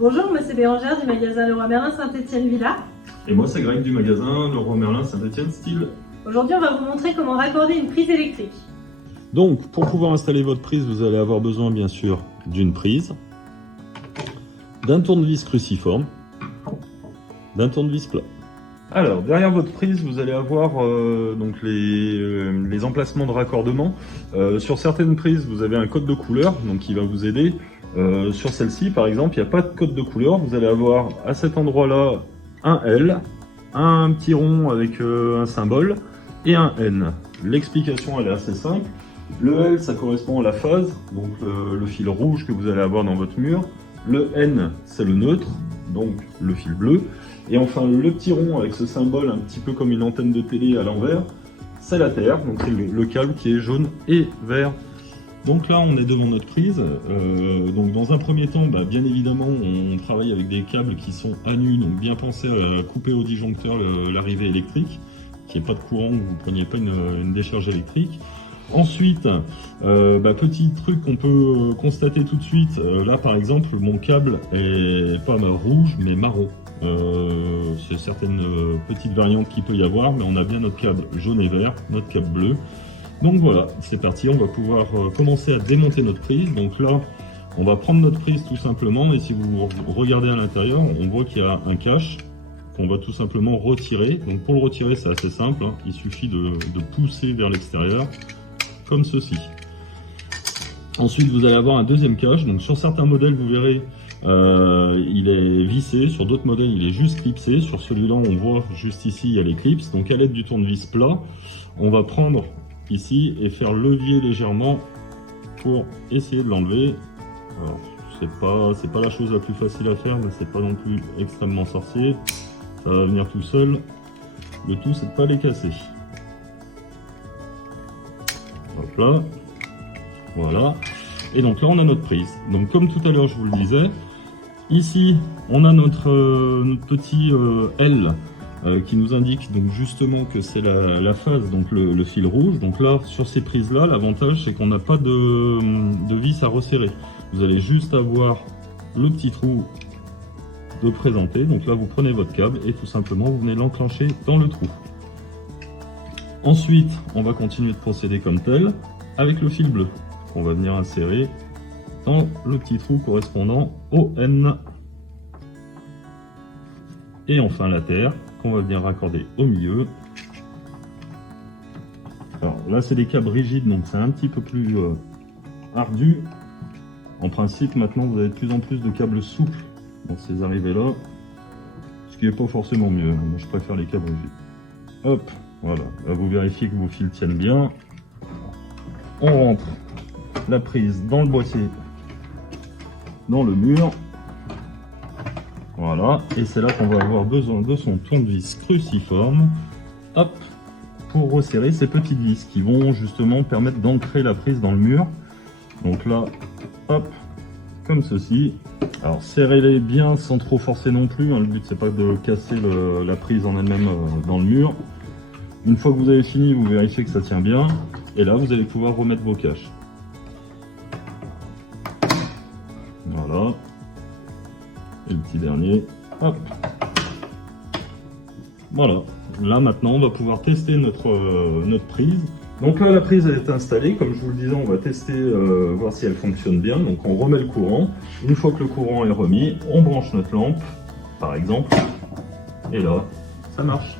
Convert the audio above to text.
Bonjour, moi c'est Bérangère du magasin Leroy Merlin Saint-Étienne-Villa. Et moi c'est Greg du magasin Leroy Merlin Saint-Étienne Style. Aujourd'hui on va vous montrer comment raccorder une prise électrique. Donc pour pouvoir installer votre prise, vous allez avoir besoin bien sûr d'une prise, d'un tournevis cruciforme, d'un tournevis plat. Alors derrière votre prise, vous allez avoir donc les emplacements de raccordement. Sur certaines prises, vous avez un code de couleur donc qui va vous aider. Sur celle-ci par exemple, il n'y a pas de code de couleur. Vous allez avoir à cet endroit-là un L, un petit rond avec un symbole et un N. L'explication elle est assez simple. Le L ça correspond à la phase, donc le fil rouge que vous allez avoir dans votre mur. Le N c'est le neutre, donc le fil bleu. Et enfin le petit rond avec ce symbole un petit peu comme une antenne de télé à l'envers, c'est la terre, donc c'est le câble qui est jaune et vert. Donc là on est devant notre prise, donc dans un premier temps bien évidemment on travaille avec des câbles qui sont à nu, donc bien pensez à couper au disjoncteur l'arrivée électrique, qu'il n'y ait pas de courant, que vous ne preniez pas une décharge électrique. Ensuite, petit truc qu'on peut constater tout de suite, là par exemple mon câble est pas rouge mais marron. C'est certaines petites variantes qu'il peut y avoir, mais on a bien notre câble jaune et vert, notre câble bleu. Donc voilà, c'est parti, on va pouvoir commencer à démonter notre prise. Donc là, on va prendre notre prise tout simplement, et si vous regardez à l'intérieur, on voit qu'il y a un cache qu'on va tout simplement retirer. Donc pour le retirer, c'est assez simple, hein. Il suffit de pousser vers l'extérieur, comme ceci. Ensuite, vous allez avoir un deuxième cache. Donc sur certains modèles, vous verrez, il est vissé, sur d'autres modèles il est juste clipsé. Sur celui-là on voit juste ici il y a les clips. Donc à l'aide du tournevis plat, on va prendre ici et faire levier légèrement pour essayer de l'enlever. Alors c'est pas la chose la plus facile à faire, mais c'est pas non plus extrêmement sorcier. Ça va venir tout seul. Le tout c'est de pas les casser. Hop là. Voilà. Et donc là on a notre prise. Donc comme tout à l'heure je vous le disais, ici on a notre petit L qui nous indique donc justement que c'est la phase, donc le fil rouge. Donc là sur ces prises là, l'avantage c'est qu'on n'a pas de vis à resserrer. Vous allez juste avoir le petit trou de présenter. Donc là vous prenez votre câble et tout simplement vous venez l'enclencher dans le trou. Ensuite on va continuer de procéder comme tel avec le fil bleu qu'on va venir insérer dans le petit trou correspondant au N. Et enfin la terre qu'on va venir raccorder au milieu. Alors là c'est des câbles rigides donc c'est un petit peu plus ardu. En principe maintenant vous avez de plus en plus de câbles souples dans ces arrivées là, ce qui n'est pas forcément mieux. Moi je préfère les câbles rigides. Hop, voilà, là, vous vérifiez que vos fils tiennent bien. On rentre la prise dans le boîtier, dans le mur. Voilà, et c'est là qu'on va avoir besoin de son tournevis cruciforme, hop, pour resserrer ces petites vis qui vont justement permettre d'ancrer la prise dans le mur. Donc là, hop, comme ceci. Alors serrez-les bien sans trop forcer non plus, hein. Le but c'est pas de casser la prise en elle-même dans le mur. Une fois que vous avez fini, vous vérifiez que ça tient bien, et là vous allez pouvoir remettre vos caches. Voilà. Et le petit dernier, hop. Voilà. Là maintenant on va pouvoir tester notre prise. Donc là la prise elle est installée, comme je vous le disais, on va tester, voir si elle fonctionne bien. Donc on remet le courant. Une fois que le courant est remis, on branche notre lampe, par exemple. Et là, ça marche.